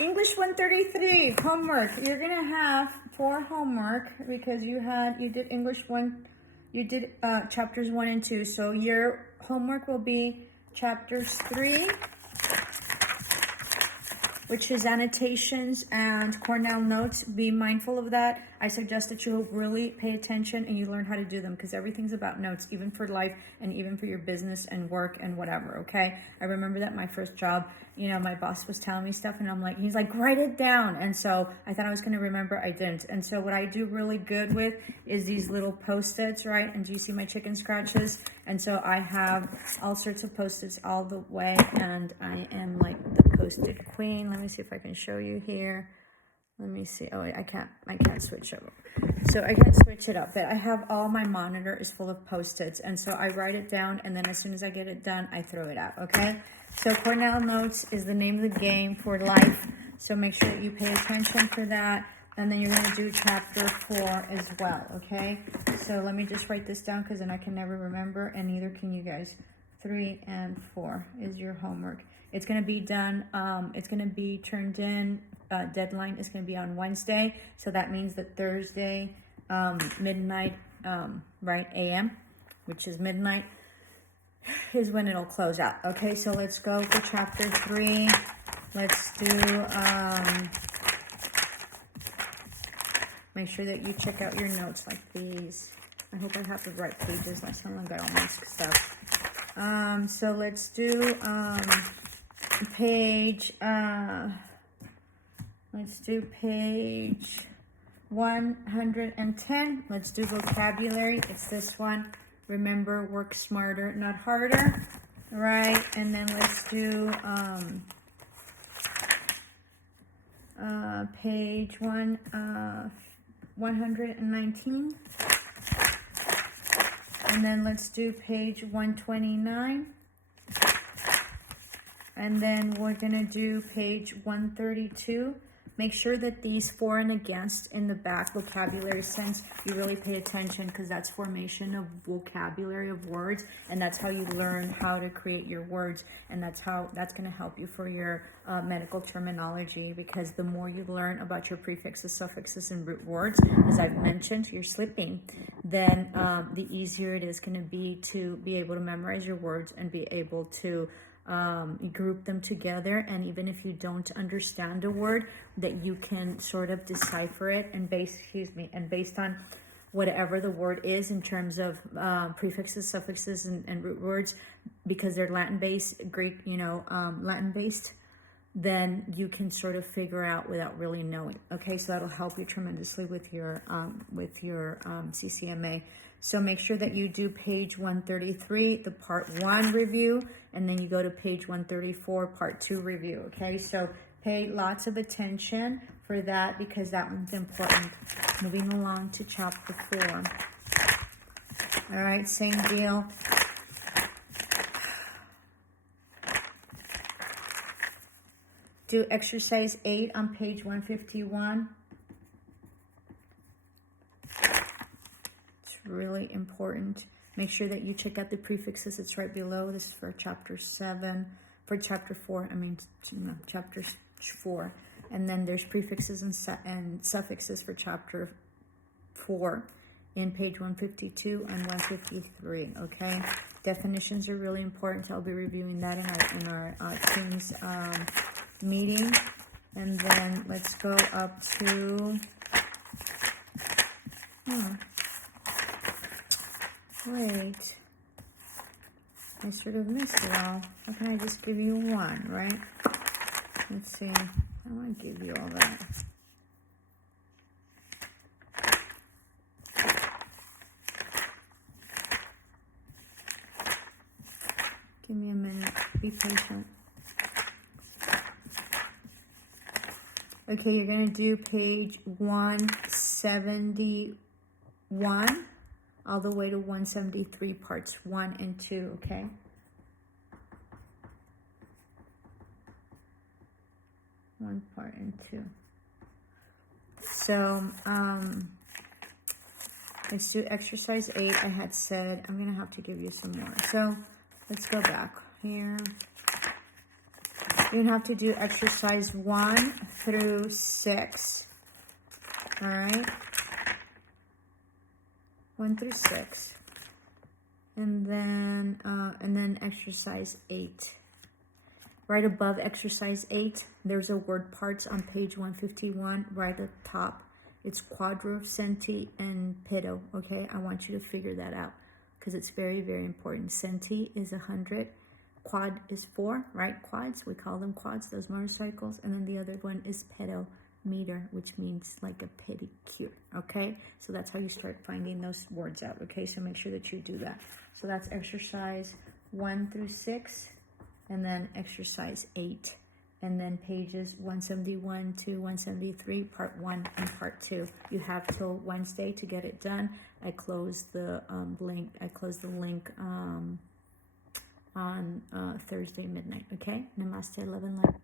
English 133, homework. You're going to have 4 homework because you did English 1, you did chapters 1 and 2. So your homework will be chapters 3, which is annotations and Cornell notes. Be mindful of that. I suggest that you really pay attention and you learn how to do them because everything's about notes, even for life and even for your business and work and whatever, okay? I remember that my first job, you know, my boss was telling me stuff and I'm like, he's like, write it down. And so I thought I was gonna remember, I didn't. And so what I do really good with is these little Post-its, right? And do you see my chicken scratches? And so I have all sorts of Post-its all the way and I am like the Post-it queen. Let me see if I can show you here. Let me see. Oh, I can't switch over. So I can't switch it up, but I have all my monitor is full of Post-its. And so I write it down and then as soon as I get it done, I throw it out, okay? So Cornell Notes is the name of the game for life. So make sure that you pay attention for that. And then you're going to do chapter 4 as well, okay? So let me just write this down because then I can never remember and neither can you guys. 3 and 4 is your homework. It's going to be done, it's going to be turned in, deadline is going to be on Wednesday. So that means that Thursday, midnight, right, a.m., which is midnight, is when it'll close out. Okay, so let's go for chapter 3. Let's do, make sure that you check out your notes like these. I hope I have the right pages. Last time I got all mixed up. So let's do, page 110. Let's do vocabulary. It's this one. Remember, work smarter, not harder. All right, and then let's do page 119. And then let's do page 129. And then we're going to do page 132. Make sure that these for and against in the back vocabulary sense, you really pay attention because that's formation of vocabulary of words. And that's how you learn how to create your words. And that's going to help you for your medical terminology because the more you learn about your prefixes, suffixes, and root words, as I've mentioned, you're slipping, then the easier it is going to be able to memorize your words and be able to group them together. And even if you don't understand a word, that you can sort of decipher it and based on whatever the word is in terms of prefixes, suffixes, and root words, because they're Latin-based, Greek, Latin-based, then you can sort of figure out without really knowing. Okay, so that'll help you tremendously with your CCMA. So make sure that you do page 133, the part 1 review, and then you go to page 134, part 2 review. Okay, so pay lots of attention for that because that one's important. Moving along to chapter 4. All right, same deal. Do exercise 8 on page 151. It's really important. Make sure that you check out the prefixes. It's right below. This is for chapter 7. For chapter 4, chapter 4. And then there's prefixes and suffixes for chapter 4 in page 152 and 153, okay? Definitions are really important. I'll be reviewing that in our team's meeting. And then let's go up to wait, I sort of missed it all. How can I just give you one, right? Let's see. I want to give you all that. Give me a minute. Be patient. Okay, you're going to do page 171 all the way to 173, parts 1 and 2, okay? One part and 2. So, let's do exercise 8. I had said I'm going to have to give you some more. So, let's go back here. You're gonna have to do exercise 1 through 6. All right, 1 through 6, and then exercise 8. Right above exercise 8, there's a word parts on page 151, right at the top. It's quadro, centi, and pedo, okay? I want you to figure that out because it's very, very important. Centi is 100, quad is 4, right? Quads, we call them quads, those motorcycles. And then the other one is pedo, meter, which means like a pedicure, okay? So that's how you start finding those words out, okay? So make sure that you do that. So that's exercise 1 through 6. And then exercise 8, and then pages 171 to 173, part 1 and part 2. You have till Wednesday to get it done. I closed the link. I closed the link on Thursday midnight. Okay. Namaste, love and light.